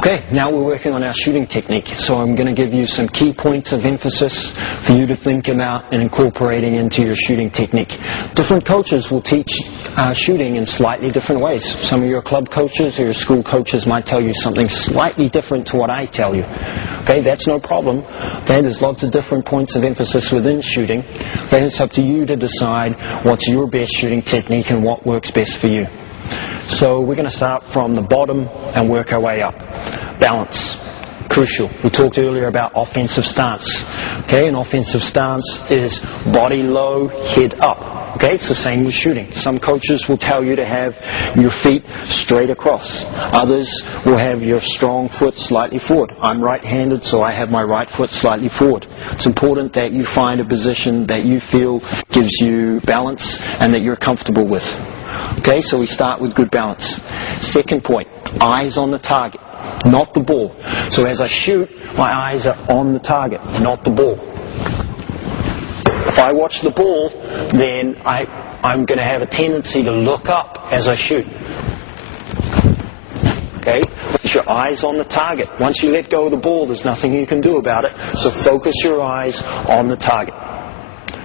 Okay, now we're working on our shooting technique. So I'm going to give you some key points of emphasis for you to think about and incorporating into your shooting technique. Different coaches will teach shooting in slightly different ways. Some of your club coaches or your school coaches might tell you something slightly different to what I tell you. Okay, that's no problem. Okay, there's lots of different points of emphasis within shooting. Okay, it's up to you to decide what's your best shooting technique and what works best for you. So we're going to start from the bottom and work our way up. Balance, crucial. We talked earlier about offensive stance. Okay, an offensive stance is body low, head up. Okay, it's the same with shooting. Some coaches will tell you to have your feet straight across. Others will have your strong foot slightly forward. I'm right-handed, so I have my right foot slightly forward. It's important that you find a position that you feel gives you balance and that you're comfortable with. Okay, so we start with good balance. Second point, eyes on the target, not the ball. So as I shoot, my eyes are on the target, not the ball. If I watch the ball, then I'm going to have a tendency to look up as I shoot. Okay, it's your eyes on the target. Once you let go of the ball, there's nothing you can do about it. So focus your eyes on the target.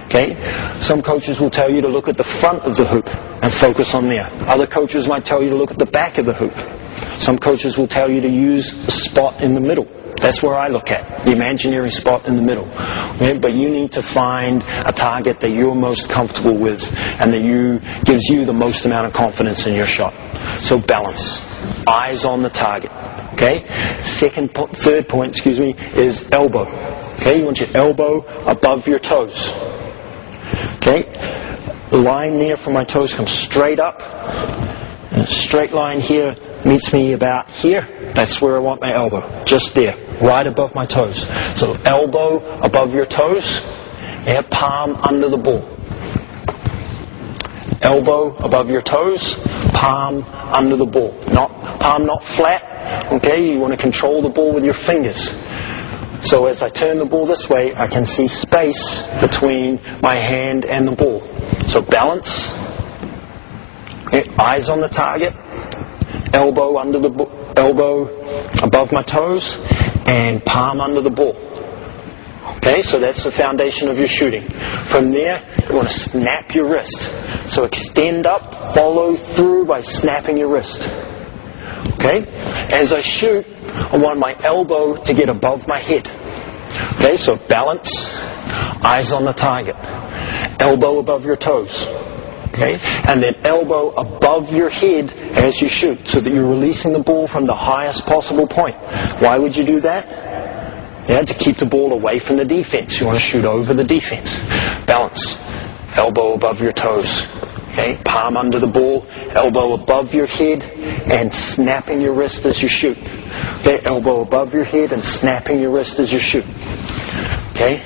Okay, some coaches will tell you to look at the front of the hoop and focus on there. Other coaches might tell you to look at the back of the hoop. Some coaches will tell you to use the spot in the middle. That's where I look at, the imaginary spot in the middle. Okay? But you need to find a target that you're most comfortable with and that gives you the most amount of confidence in your shot. So balance, eyes on the target. Okay. Third point, is elbow. Okay, you want your elbow above your toes. Okay, the line there from my toes comes straight up, and a straight line here meets me about here. That's where I want my elbow, just there, right above my toes. So elbow above your toes, and palm under the ball. Elbow above your toes, palm under the ball. Palm not flat. Okay, you want to control the ball with your fingers. So as I turn the ball this way, I can see space between my hand and the ball. So balance, okay, eyes on the target, elbow above my toes, and palm under the ball. Okay, so that's the foundation of your shooting. From there, you want to snap your wrist. So extend up, follow through by snapping your wrist. Okay, as I shoot, I want my elbow to get above my head. Okay, so balance, eyes on the target, elbow above your toes. Okay, and then elbow above your head as you shoot, so that you're releasing the ball from the highest possible point. Why would you do that? Yeah, to keep the ball away from the defense. You want to shoot over the defense. Balance, elbow above your toes. Okay, palm under the ball, elbow above your head, and snapping your wrist as you shoot. Okay, elbow above your head and snapping your wrist as you shoot. Okay,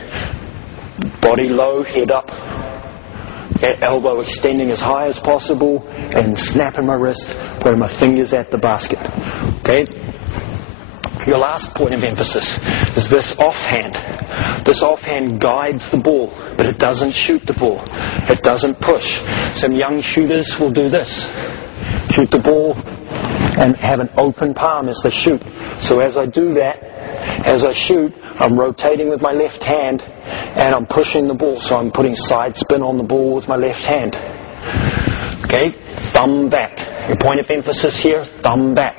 body low, head up. Okay, elbow extending as high as possible and snapping my wrist, putting my fingers at the basket. Okay, your last point of emphasis is this offhand. This offhand guides the ball, but it doesn't shoot the ball. It doesn't push. Some young shooters will do this. Shoot the ball and have an open palm as they shoot. So as I do that, as I shoot, I'm rotating with my left hand and I'm pushing the ball. So I'm putting side spin on the ball with my left hand. Okay, thumb back. Your point of emphasis here, thumb back.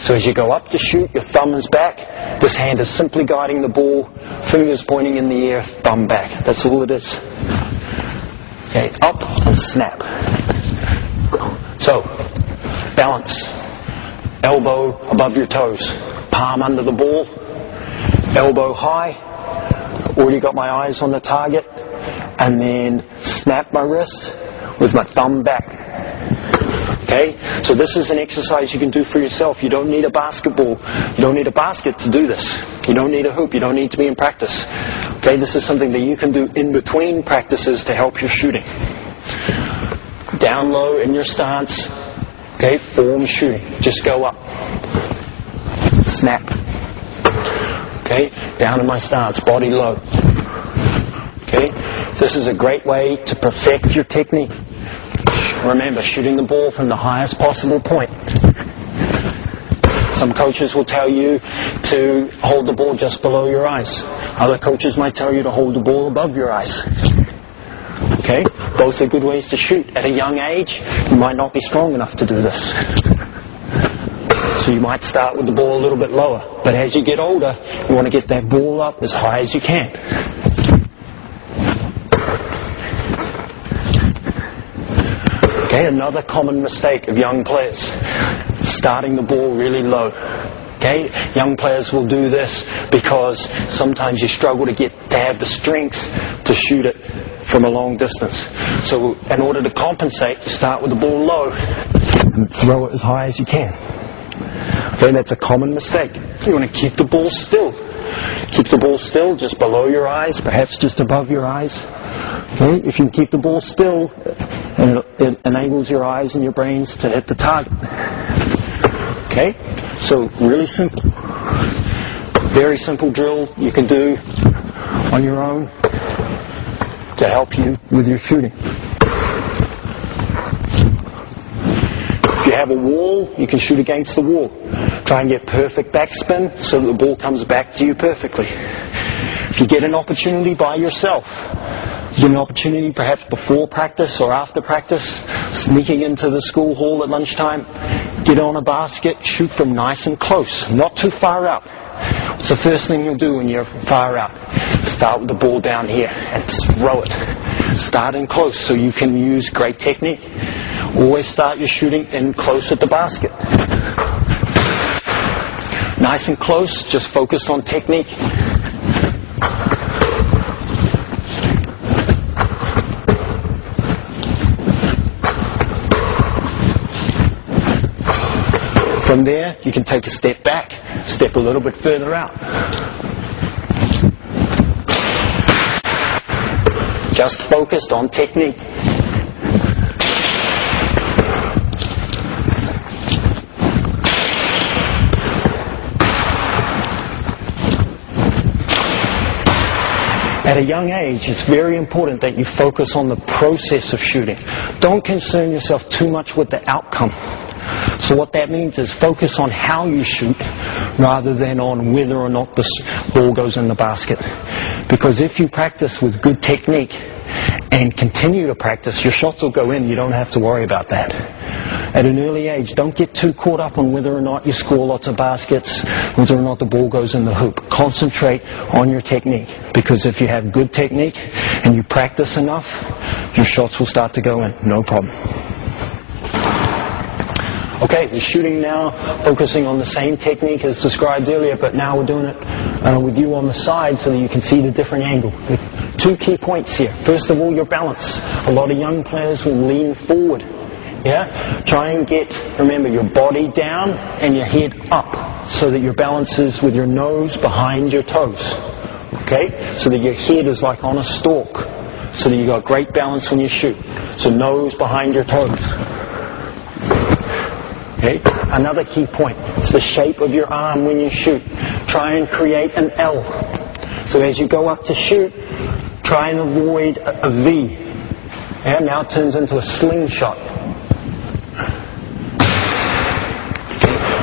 So as you go up to shoot, your thumb is back. This hand is simply guiding the ball, fingers pointing in the air, thumb back. That's all it is. Okay, up and snap. So, balance. Elbow above your toes. Palm under the ball. Elbow high. Already got my eyes on the target. And then snap my wrist with my thumb back. Okay, so this is an exercise you can do for yourself. You don't need a basketball. You don't need a basket to do this. You don't need a hoop. You don't need to be in practice. Okay, this is something that you can do in between practices to help your shooting. Down low in your stance. Okay, form shooting. Just go up. Snap. Okay, down in my stance. Body low. Okay, this is a great way to perfect your technique. Remember, shooting the ball from the highest possible point. Some coaches will tell you to hold the ball just below your eyes. Other coaches might tell you to hold the ball above your eyes. Okay? Both are good ways to shoot. At a young age, you might not be strong enough to do this. So you might start with the ball a little bit lower. But as you get older, you want to get that ball up as high as you can. Okay, another common mistake of young players, starting the ball really low. Okay, young players will do this because sometimes you struggle to have the strength to shoot it from a long distance. So in order to compensate, you start with the ball low and throw it as high as you can. Okay, that's a common mistake. You want to keep the ball still. Keep the ball still just below your eyes, perhaps just above your eyes. Okay, if you can keep the ball still, it enables your eyes and your brains to hit the target. Okay, so really simple. Very simple drill you can do on your own to help you with your shooting. If you have a wall, you can shoot against the wall. Try and get perfect backspin so that the ball comes back to you perfectly. If you get an opportunity by yourself, you get an opportunity perhaps before practice or after practice, sneaking into the school hall at lunchtime, get on a basket, shoot from nice and close, not too far out. What's the first thing you'll do when you're far out? Start with the ball down here and throw it. Start in close so you can use great technique. Always start your shooting in close at the basket. Nice and close, just focused on technique. From there, you can take a step back, step a little bit further out. Just focused on technique. At a young age, it's very important that you focus on the process of shooting. Don't concern yourself too much with the outcome. So what that means is focus on how you shoot rather than on whether or not the ball goes in the basket. Because if you practice with good technique and continue to practice, your shots will go in. You don't have to worry about that. At an early age, don't get too caught up on whether or not you score lots of baskets, whether or not the ball goes in the hoop. Concentrate on your technique, because if you have good technique and you practice enough, your shots will start to go in, no problem. Okay, we're shooting now, focusing on the same technique as described earlier, but now we're doing it with you on the side so that you can see the different angle. Two key points here. First of all, your balance. A lot of young players will lean forward. Yeah? Try and remember, your body down and your head up so that your balance is with your nose behind your toes. Okay? So that your head is like on a stalk. So that you've got great balance when you shoot. So nose behind your toes. Okay? Another key point is the shape of your arm when you shoot. Try and create an L. So as you go up to shoot, try and avoid a V. Yeah? Now it turns into a slingshot.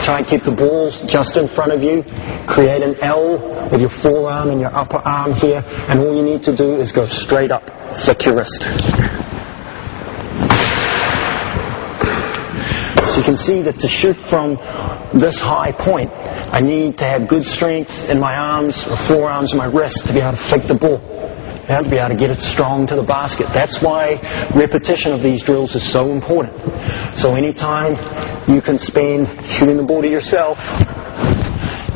Try and keep the balls just in front of you. Create an L with your forearm and your upper arm here. And all you need to do is go straight up. Flick your wrist. So you can see that to shoot from this high point, I need to have good strength in my arms or forearms and my wrist to be able to flick the ball. To be able to get it strong to the basket. That's why repetition of these drills is so important. So anytime you can spend shooting the ball to yourself,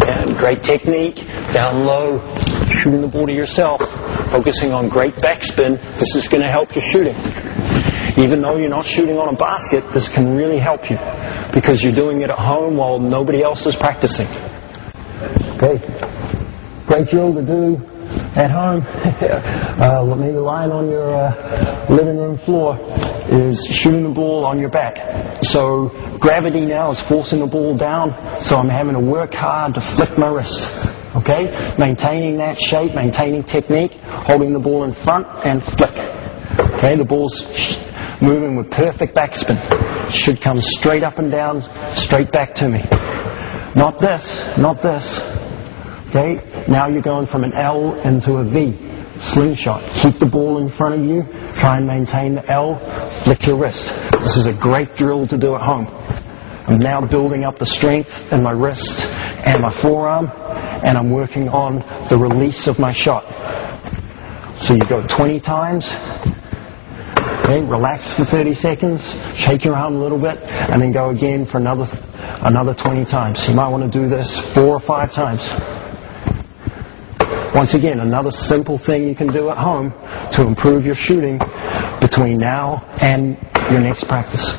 and great technique, down low, shooting the ball to yourself, focusing on great backspin, this is going to help your shooting. Even though you're not shooting on a basket, this can really help you because you're doing it at home while nobody else is practicing. Okay, great drill to do at home, maybe lying on your living room floor, is shooting the ball on your back. So gravity now is forcing the ball down, so I'm having to work hard to flick my wrist. Okay? Maintaining that shape, maintaining technique, holding the ball in front and flick. Okay? The ball's moving with perfect backspin. Should come straight up and down, straight back to me. Not this, not this. Okay? Now you're going from an L into a V. Slingshot. Keep the ball in front of you. Try and maintain the L. Flick your wrist. This is a great drill to do at home. I'm now building up the strength in my wrist and my forearm, and I'm working on the release of my shot. So you go 20 times. Okay, relax for 30 seconds, shake your arm a little bit, and then go again for another 20 times. You might want to do this 4 or 5 times. Once again, another simple thing you can do at home to improve your shooting between now and your next practice.